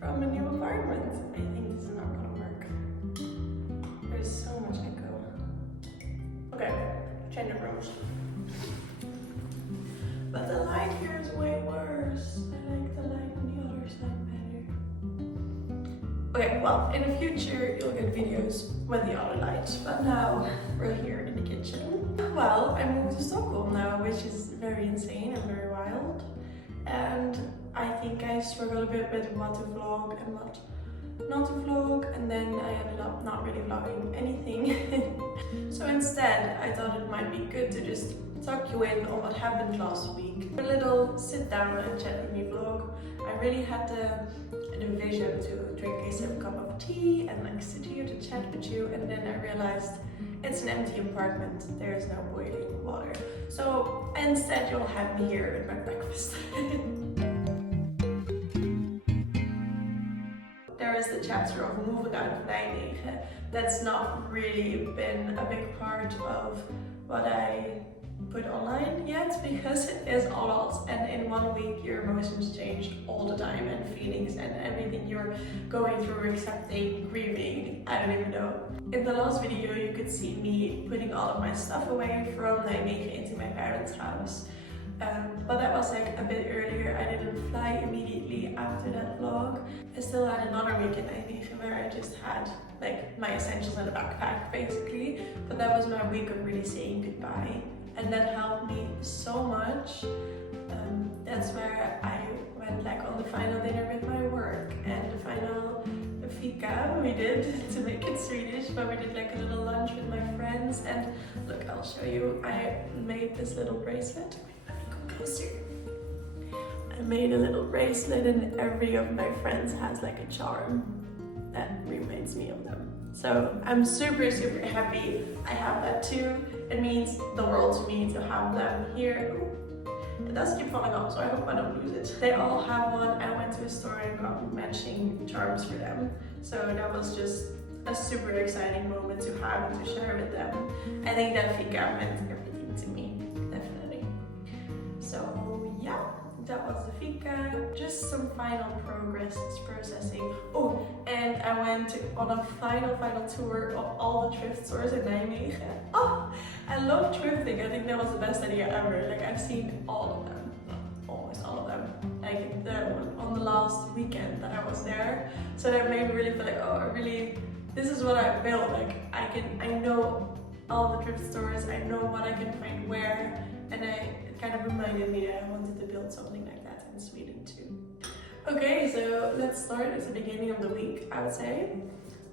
From a new apartment. I think this is not gonna work. There's so much echo. Okay, change of rooms. But the light here is way worse. I like the light on the other side better. Okay, well, in the future you'll get videos with the other lights, but now we're here in the kitchen. Well, I moved to Stockholm now, which is very insane and very wild. And I think I struggled a bit with what to vlog and what not to vlog, and then I ended up not really vlogging anything. So instead, I thought it might be good to just tuck you in on what happened last week. A little sit down and chat with me vlog. I really had the vision to drink a sip cup of tea and like sit here to chat with you, and then I realized it's an empty apartment. There is no boiling water. So instead you'll have me here with my breakfast. There is the chapter of moving out of Nijmegen. That's not really been a big part of what I put online yet, because it is a lot, and in 1 week your emotions change all the time, and feelings and everything you're going through, accepting, grieving, I don't even know. In the last video you could see me putting all of my stuff away from Nijmegen into my parents' house. But that was like a bit earlier. I didn't fly immediately after that vlog. I still had another week in Nijmegen where I just had like my essentials in a backpack basically, but that was my week of really saying goodbye. And that helped me so much. That's where I went like on the final dinner with my work, and the final fika we did, to make it Swedish, but we did like a little lunch with my friends. And look, I'll show you, I made this little bracelet. Let me come closer. I made a little bracelet, and every of my friends has like a charm that reminds me of them. So I'm super, super happy I have that too. It means the world to me to have them here. Ooh, it does keep falling off, so I hope I don't lose it. They all have one. I went to a store and got matching charms for them. So that was just a super exciting moment to have and to share with them. I think that fika meant everything to me, definitely. So yeah. That was the fika, just some final progress processing. Oh, and I went on a final tour of all the thrift stores in Nijmegen. Oh, I love thrifting. I think that was the best idea ever. Like, I've seen all of them, almost all of them, like on the last weekend that I was there. So that made me really feel like, oh, this is what I built. Like, I know all the thrift stores, I know what I can find where, and it kind of reminded me that I wanted to build something like that in Sweden too. Okay, so let's start at the beginning of the week, I would say.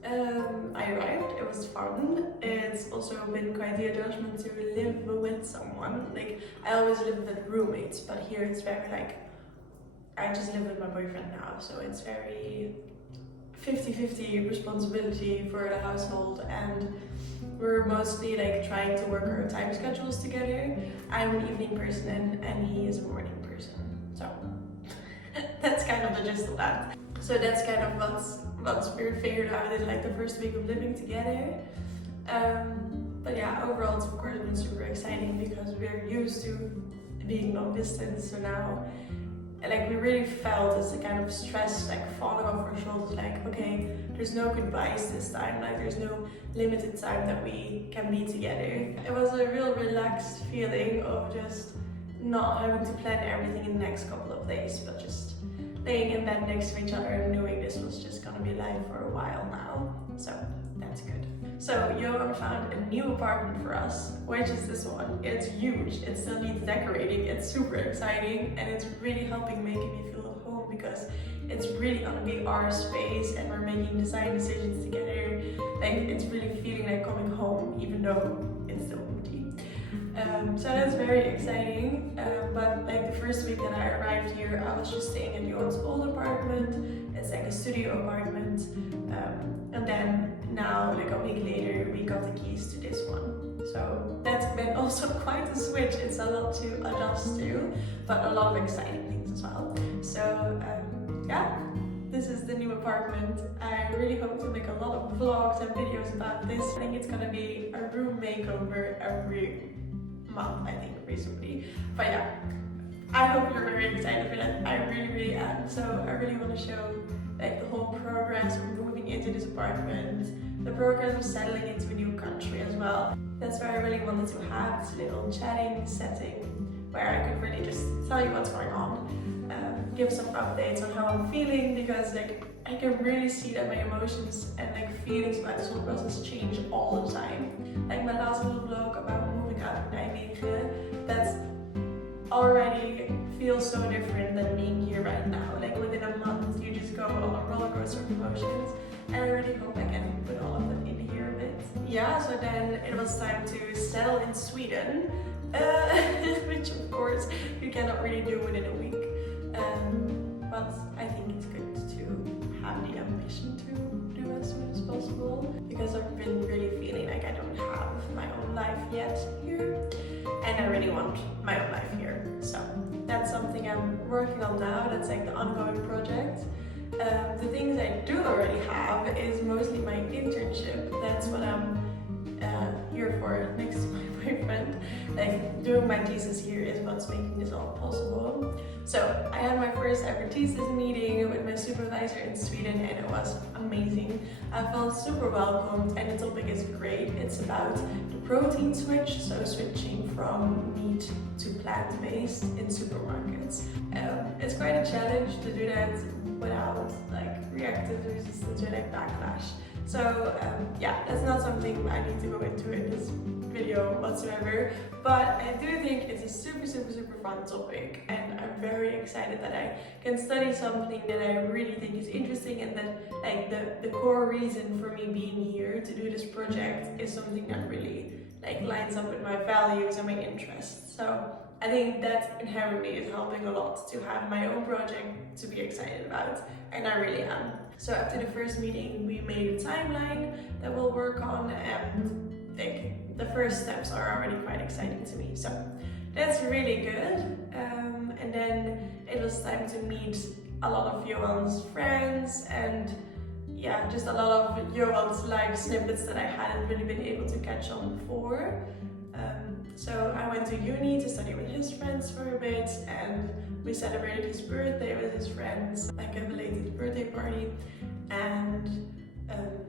I arrived, it was fun. It's also been quite the adjustment to live with someone. Like, I always lived with roommates, but here it's very like, I just live with my boyfriend now, so it's very 50-50 responsibility for the household, and we're mostly like trying to work our time schedules together. I'm an evening person and he is a morning person. So that's kind of the gist of that. So that's kind of what's we figured out in like the first week of living together. But yeah, overall it's of course been super exciting because we're used to being long distance. So now like we really felt this kind of stress like falling off our shoulders, like okay, there's no goodbyes this time, like there's no limited time that we can be together. It was a real relaxed feeling of just not having to plan everything in the next couple of days, but just laying in bed next to each other and knowing this was just gonna be life for a while now. So that's good. So Johan found a new apartment for us, which is this one. It's huge, it still needs decorating, it's super exciting, and it's really helping making me feel at home because it's really gonna be our space and we're making design decisions together. Like, it's really feeling like coming home, even though it's still empty. So that's very exciting. But like the first week that I arrived here, I was just staying in Johan's old apartment. It's like a studio apartment. And then now, like a week later, we got the keys days to this one. So that's been also quite a switch. It's a lot to adjust to, but a lot of exciting things as well. So yeah, this is the new apartment. I really hope to make a lot of vlogs and videos about this. I think it's gonna be a room makeover every month, I think, reasonably. But yeah, I hope you're very excited for that. I really am. So I really want to show like the whole progress of moving into this apartment, the progress of settling into a new country as well. That's why I really wanted to have this little chatting setting where I could really just tell you what's going on, give some updates on how I'm feeling, because like I can really see that my emotions and like feelings about this whole process change all the time. Like my last little vlog about moving out of Nijmegen, that's already feels so different than being here right now. Like within a month you just go on a roller coaster of emotions, and I really hope I can put all of them in here a bit. Yeah, so then it was time to settle in Sweden, which of course you cannot really do within a week. But I think it's good to have the ambition to do as soon as possible, because I've been really feeling like I don't have my own life yet here, and I really want my own life here. So that's something I'm working on now. That's like the ongoing project. The things I do already have is mostly my internship. That's what I'm here for next to my boyfriend. Like doing my thesis here is what's making this all possible. So I had my first ever thesis meeting with my supervisor in Sweden, and it was amazing. I felt super welcomed, and the topic is great. It's about the protein switch, so switching from meat to plant-based in supermarkets. It's quite a challenge to do that without like reactive resistance or like backlash. So yeah, that's not something I need to go into in this video whatsoever, but I do think it's a super fun topic, and I'm very excited that I can study something that I really think is interesting, and that like the core reason for me being here to do this project is something that really like lines up with my values and my interests. So I think that inherently is helping a lot to have my own project to be excited about, and I really am. So after the first meeting we made a timeline that we'll work on, and like the first steps are already quite exciting to me. So that's really good. And then it was time to meet a lot of Johan's friends, and yeah, just a lot of Johan's live snippets that I hadn't really been able to catch on before. So I went to uni to study with his friends for a bit, and we celebrated his birthday with his friends, like a belated birthday party. And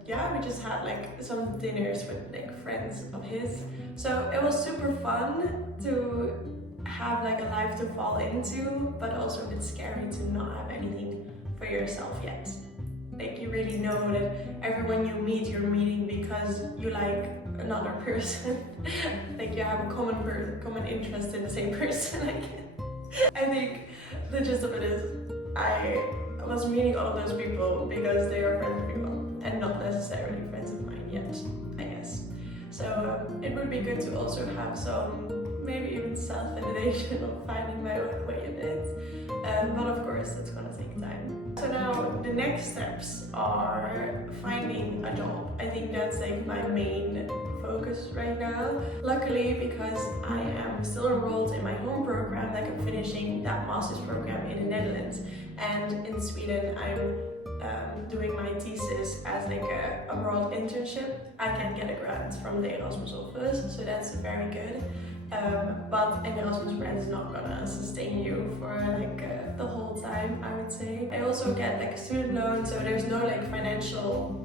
yeah, we just had like some dinners with like friends of his. So it was super fun to have like a life to fall into, but also a bit scary to not have anything for yourself yet. Like you really know that everyone you meet, you're meeting because you like another person. Like you have a common interest in the same person. Like I think the gist of it is I was meeting all of those people because they are friends of people and not necessarily friends of mine yet, I guess. So it would be good to also have some maybe even self-validation of finding my own way in it. But of course it's gonna take time. So now the next steps are finding a job. I think that's like my main focus right now. Luckily, because I am still enrolled in my home program, like I'm finishing that master's program in the Netherlands, and in Sweden I'm doing my thesis as like a abroad internship. I can get a grant from the Erasmus office, so that's very good. But an Erasmus grant is not gonna sustain you for like the whole time, I would say. I also get like a student loan, so there's no like financial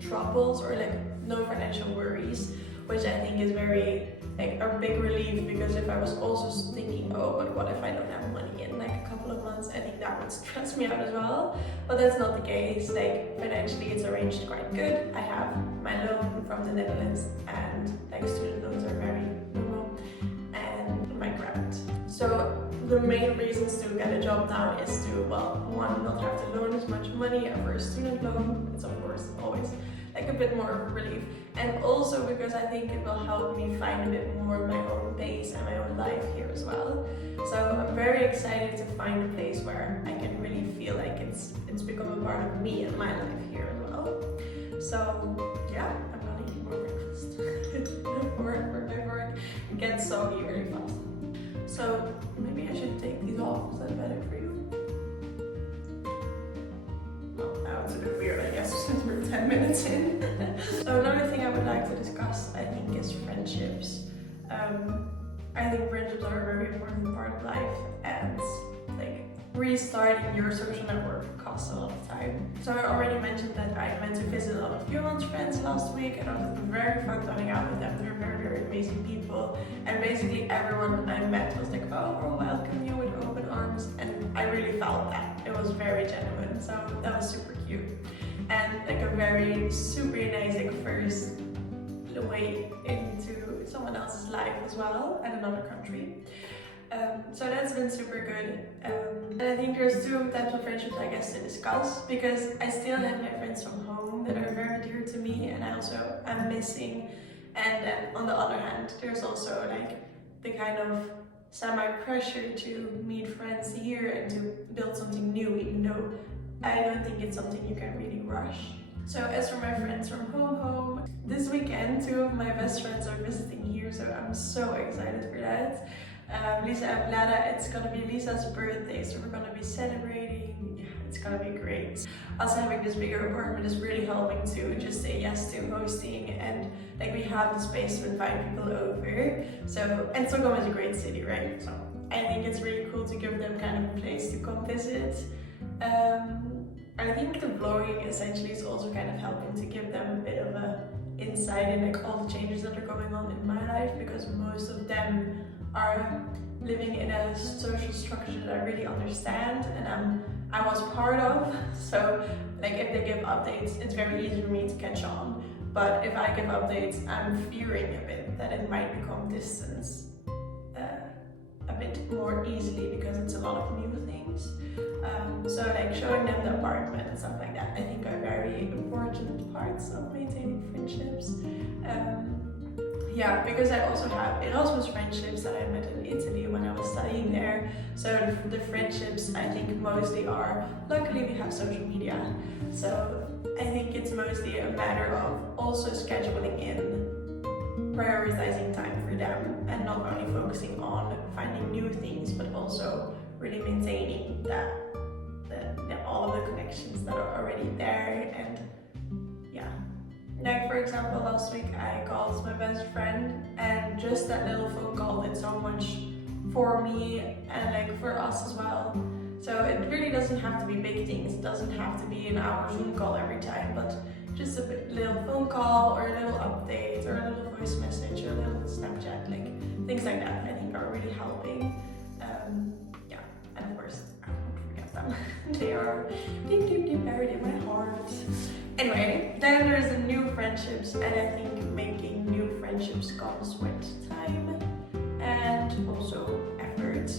troubles or like no financial worries, which I think is very like a big relief, because if I was also thinking, oh, but what if I don't have money in like a couple of months, I think that would stress me out as well. But that's not the case. Like financially it's arranged quite good. I have my loan from the Netherlands, and like student loans are very normal, and my grant. So the main reasons to get a job now is to, well, one, not have to loan as much money for a student loan. It's of course always like a bit more of a relief, and also because I think it will help me find a bit more my own pace and my own life here as well. So I'm very excited to find a place where I can really feel like it's become a part of me and my life here as well. So yeah, I'm gonna eat more breakfast. work. It gets soggy really fast. So maybe I should take these off. Is that better for you? Well, now it's a bit weird, I guess, since we're 10 minutes in. So another thing I would like to discuss, I think, is friendships. I think friendships are a very important part of life, and like restarting your social network costs a lot of time. So I already mentioned that I went to visit a lot of Johan's friends last week, and it was very fun going out with them. They're very amazing people, and basically everyone I met was like, oh, we'll welcome you with open arms, and I really felt that. It was very genuine, so that was super cute. And like a very super nice like first way into someone else's life as well, and another country. So that's been super good. And I think there's two types of friendships I guess to discuss, because I still have my friends from home that are very dear to me and I also am missing. And then on the other hand, there's also like the kind of semi-pressure to meet friends here and to build something new, even though I don't think it's something you can really rush. So as for my friends from home, this weekend 2 of my best friends are visiting here, so I'm so excited for that. Lisa and Blada, it's gonna be Lisa's birthday, so we're gonna be celebrating. Yeah, it's gonna be great. Us having this bigger apartment is really helping to just say yes to hosting, and like we have the space to invite people over. So, and Stockholm is a great city, right? So I think it's really cool to give them kind of a place to come visit. I think the vlogging essentially is also kind of helping to give them a bit of a insight in like all the changes that are going on in my life, because most of them are living in a social structure that I really understand and I was part of. So like if they give updates, it's very easy for me to catch on. But if I give updates, I'm fearing a bit that it might become distance a bit more easily because it's a lot of new things. So like showing them the apartment and stuff like that, I think are very important parts of maintaining friendships. Yeah, because I also have Erasmus friendships that I met in Italy when I was studying there. So the friendships I think mostly are, luckily we have social media. So I think it's mostly a matter of also scheduling in, prioritizing time for them, and not only focusing on finding new things, but also really maintaining that all of the connections that are already there. And yeah, like for example, last week I called my best friend, and just that little phone call did so much for me and like for us as well. So it really doesn't have to be big things. It doesn't have to be an hour Zoom call every time, but just a little phone call or a little update or a little voice message or a little Snapchat, like things like that I think are really helping. Yeah, and of course I won't forget them. They are deep buried in my heart. Anyway, then there's the new friendships, and I think making new friendships comes with time and also effort.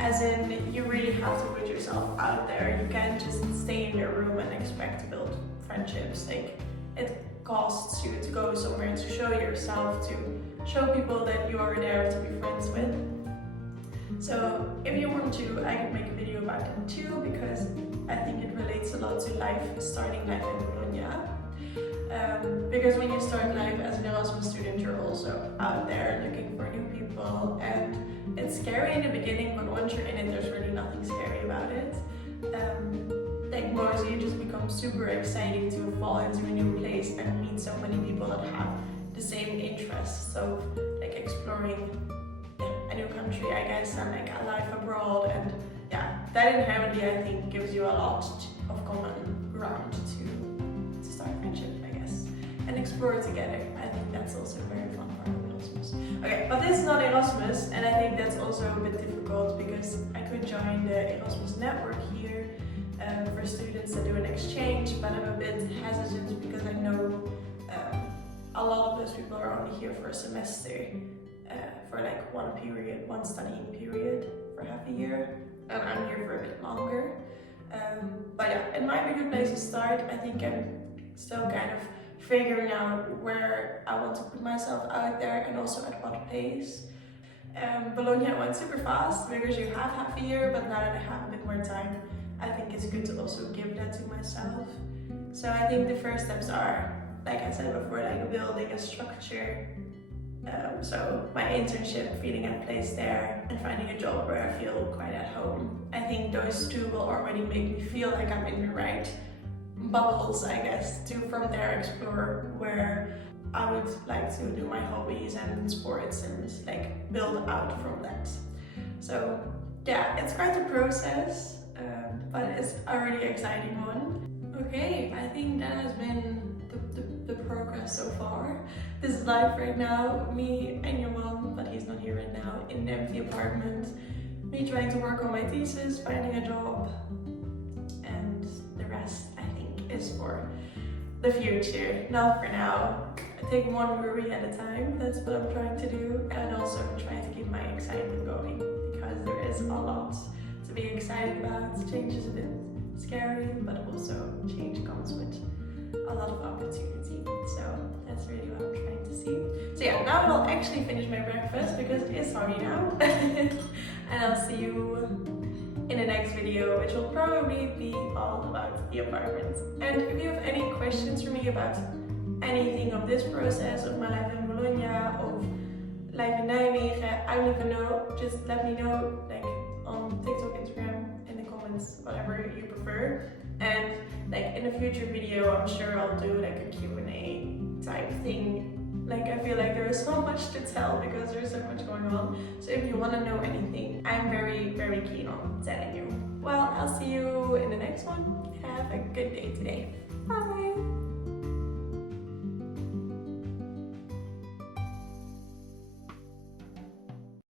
As in, you really have to put yourself out there. You can't just stay in your room and expect to build friendships. Like, it costs you to go somewhere to show yourself, to show people that you are there to be friends with. So if you want to, I could make a video about it too, because I think it relates a lot to starting life in Bologna. Because when you start life as an Erasmus student, you're also out there looking for new people, and it's scary in the beginning, but once you're in it, there's really nothing scary about it. Like mostly it just becomes super exciting to fall into a new place and meet so many people that have the same interests. So like exploring a new country, I guess, and like a life abroad, and yeah, that inherently I think gives you a lot of common ground to start friendship, I guess, and explore together. I think that's also a very fun part of Erasmus. Okay, but this is not Erasmus, and I think that's also a bit difficult because I could join the Erasmus network here for students that do an exchange, but I'm a bit hesitant because I know a lot of those people are only here for a semester, for like one studying period for half a year, and I'm here for a bit longer. But yeah, it might be a good place to start. I think I'm still kind of figuring out where I want to put myself out there and also at what pace. Bologna went super fast because you have half a year, but now that I have a bit more time, I think it's good to also give that to myself. So I think the first steps are, like I said before, like building a structure So my internship, feeling at place there, and finding a job where I feel quite at home. I think those two will already make me feel like I'm in the right bubbles, I guess, to from there explore where I would like to do my hobbies and sports and like build out from that. So yeah, it's quite a process, but it's a really exciting one. Okay, I think that has been the progress so far. This is life right now, me and Johan, but he's not here right now, in an empty apartment. Me trying to work on my thesis, finding a job, and the rest I think is for the future, not for now. I take one worry at a time, that's what I'm trying to do, and also try to keep my excitement going, because there is a lot to be excited about. Change is a bit scary, but also change comes with a lot of opportunity. So that's really what I'm trying to see. So yeah, now I'll actually finish my breakfast because it's hungry now. And I'll see you in the next video, which will probably be all about the apartment. And if you have any questions for me about anything of this process, of my life in Bologna, of life in Nijmegen, I don't even know, just let me know, like on TikTok, Instagram, in the comments, whatever you prefer. And like in a future video, I'm sure I'll do like a Q&A type thing. Like I feel like there is so much to tell because there's so much going on. So if you want to know anything, I'm very, very keen on telling you. Well, I'll see you in the next one. Have a good day today. Bye!